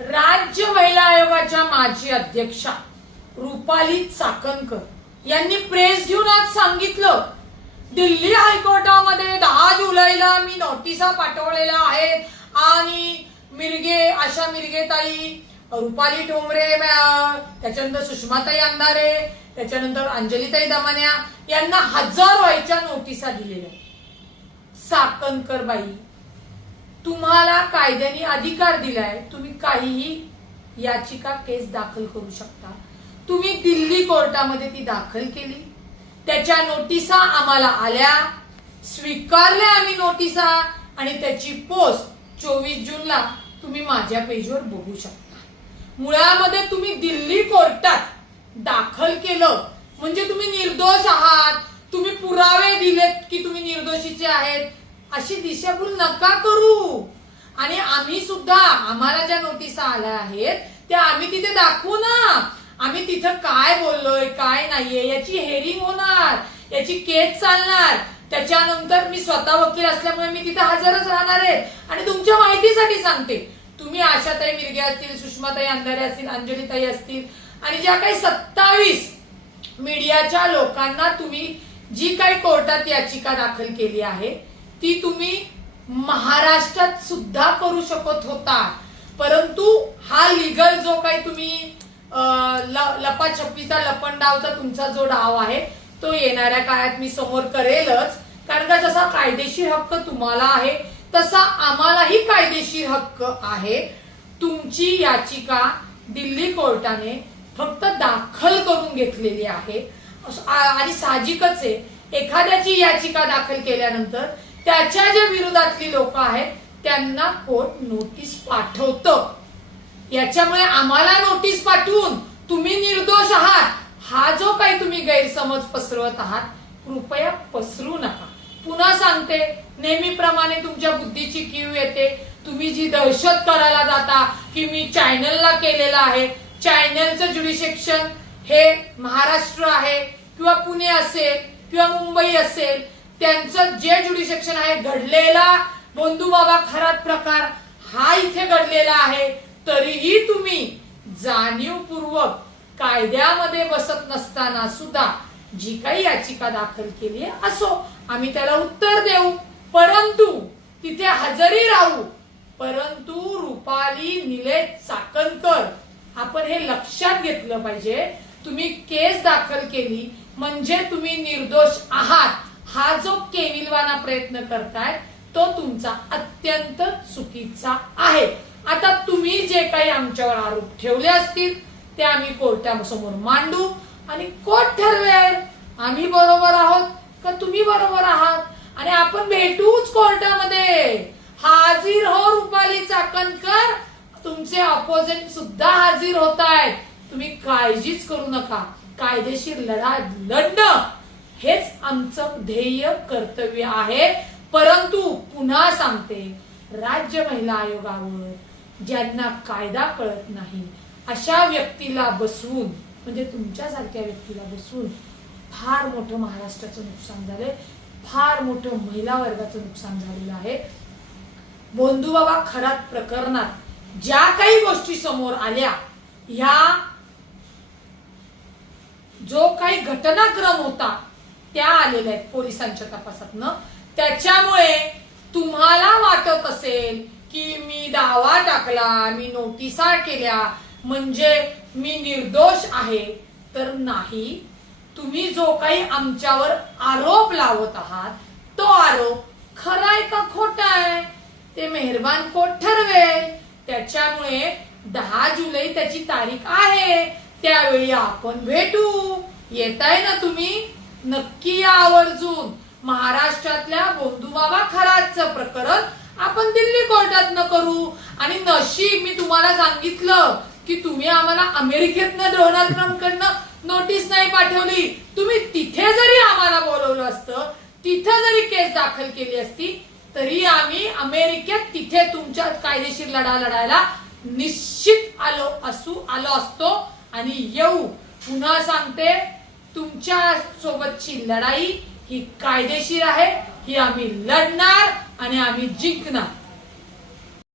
राज्य महिला आयोगाच्या माजी अध्यक्षा रुपाली चाकणकर यांनी प्रेस घेऊन आज सांगितलं, दिल्ली हायकोर्टामध्ये 10 जुलैला मी नोटिसा पाठवलेल्या आहेत आणि आशा मिरगेताई, रुपाली ठोंबरे, त्याच्यानंतर सुषमाताई अंधारे, त्याच्यानंतर अंजलीताई दमानिया यांना हजार व्हायच्या नोटिसा दिलेल्या. चाकणकर बाई, तुम्हाला कायद्याने अधिकार दिलाय, तुम्ही काहीही याचिका केस दाखल करू शकता. तुम्ही दिल्ली कोर्टामध्ये ती दाखल केली, त्याच्या नोटिसा आम्हाला आल्या, स्वीकारल्या आम्ही नोटिसा आणि त्याची पोस्ट 24 जूनला तुम्ही माझ्या पेजवर बघू शकता. मुळामध्ये तुम्ही दिल्ली कोर्टात दाखल केलं म्हणजे तुम्ही निर्दोष आहात, तुम्ही पुरावे दिलेत की तुम्ही निर्दोषीचे आहेत, अशी दिशाभूल नका करू. आणि आम्ही सुद्धा, आम्हाला ज्या नोटिसा आल्या आहेत त्या आम्ही तिथे दाखवू ना. आम्ही तिथं काय बोललोय काय नाहीये याची हेअरिंग होणार, याची केस चालणार. त्याच्यानंतर मी स्वतः वकील असल्यामुळे मी तिथे हजरच राहणार आहे. आणि तुमच्या माहितीसाठी सांगते, तुम्ही आशाताई मिरगे असतील, सुषमाताई अंधारे असतील, अंजलीताई असतील आणि ज्या काही 27 मीडियाच्या लोकांना तुम्ही जी काही कोर्टात याचिका दाखल केली आहे ती तुम्ही महाराष्ट्रात सुद्धा करू शकत होता. परंतु हा लिगल जो काही तुम्ही लपाछपीचा लपंडावचा तुमचा जो डाव आहे तो येणाऱ्या काळात मी समोर करेलच. कारण का जसा कायदेशीर हक्क तुम्हाला आहे तसा आम्हालाही कायदेशीर हक्क आहे. तुमची याचिका दिल्ली कोर्टाने फक्त दाखल करून घेतलेली आहे आणि साहजिकच आहे, एखाद्याची याचिका दाखल केल्यानंतर त्याच्या ज्या विरोधातली लोक आहेत त्यांना कोर्ट नोटीस पाठवतं. याच्यामुळे आम्हाला नोटीस पाठवून तुम्ही निर्दोष आहात हा जो काही तुम्ही गैरसमज पसरवत आहात, कृपया पसरू नका. पुन्हा सांगते, नेहमीप्रमाणे तुमच्या बुद्धीची कीव येते. तुम्ही जी दहशत करायला जाता की मी चॅनलला केलेलं आहे, चॅनलचं ज्युडिशिक्शन हे महाराष्ट्र आहे किंवा पुणे असेल किंवा मुंबई असेल, त्यांचं जे ज्युडिशिक्शन आहे घडलेला बंधुबाबा खरात प्रकार हा इथे घडलेला आहे, तरीही तुम्ही जाणीवपूर्वक कायद्यामध्ये बसत नसताना सुद्धा जी काही याचिका दाखल केली आहे असो, आम्ही त्याला उत्तर देऊ, परंतु तिथे हजरी राहू. परंतु रुपाली निलेश चाकणकर, आपण हे लक्षात घेतलं पाहिजे, तुम्ही केस दाखल केली म्हणजे तुम्ही निर्दोष आहात हा जो केविलवाना प्रयत्न करताय तो तुमचा अत्यंत चुकीचा आहे. आता तुम्ही जे काही आमच्यावर आरोप ठेवले असतील ते आम्ही कोर्टासमोर मांडू आणि कोर्ट ठरवेल आम्ही बरोबर आहोत का तुम्ही बरोबर आहात. आणि आपण भेटूच कोर्टामध्ये. हाजीर हो रुपाली चाकणकर, तुमचे अपोजिट सुद्धा हाजीर होत आहेत. तुम्ही काळजीच करू नका. कायदेशीर लढा लढणं हेच आमचं ध्येय कर्तव्य आहे. परंतु पुन्हा सांगते, राज्य महिला आयोगावर ज्यांना कायदा कळत नाही अशा व्यक्तीला बसवून, म्हणजे तुमच्यासारख्या व्यक्तीला बसवून फार मोठं महाराष्ट्राचं नुकसान झालंय, फार मोठं महिला वर्गाचं नुकसान झालेलं आहे. बंधुबाबा खरात प्रकरणात ज्या काही गोष्टी समोर आल्या, ह्या जो काही घटनाक्रम होता त्या आलेल्या आहेत पोलिसांच्या तपासातनं. त्याच्यामुळे तुम्हाला वाटत असेल की मी दावा टाकला, मी नोटिसा केल्या म्हणजे मी निर्दोष आहे, तर नाही. तुम्ही जो काही आमच्यावर आरोप लावत आहात तो आरोप खरा आहे का खोटा आहे ते मेहरबान कोर्ट ठरवेल. त्याच्यामुळे 10 जुलै त्याची तारीख आहे, त्यावेळी आपण भेटू. येताय ना तुम्ही? नक्की या आवर्जून. महाराष्ट्रातल्या बंधुबाबा खरातचं प्रकरण आपण दिल्ली कोर्टात न करू. आणि नशीब मी तुम्हाला सांगितलं की तुम्ही आम्हाला अमेरिकेतनं डोनाल्ड ट्रम्पकडनं नोटीस नाही पाठवली. तुम्ही तिथे जरी आम्हाला बोलवलं असतं, तिथे जरी केस दाखल केली असती, तरी आम्ही अमेरिकेत तिथे तुमच्या कायदेशीर लढा लढायला निश्चित आलो असतो आणि येऊ. पुन्हा सांगते, तुमच्या सोबतची लढाई ही कायदेशीर आहे, ही आम्ही लढणार आणि आम्ही जिंकणार.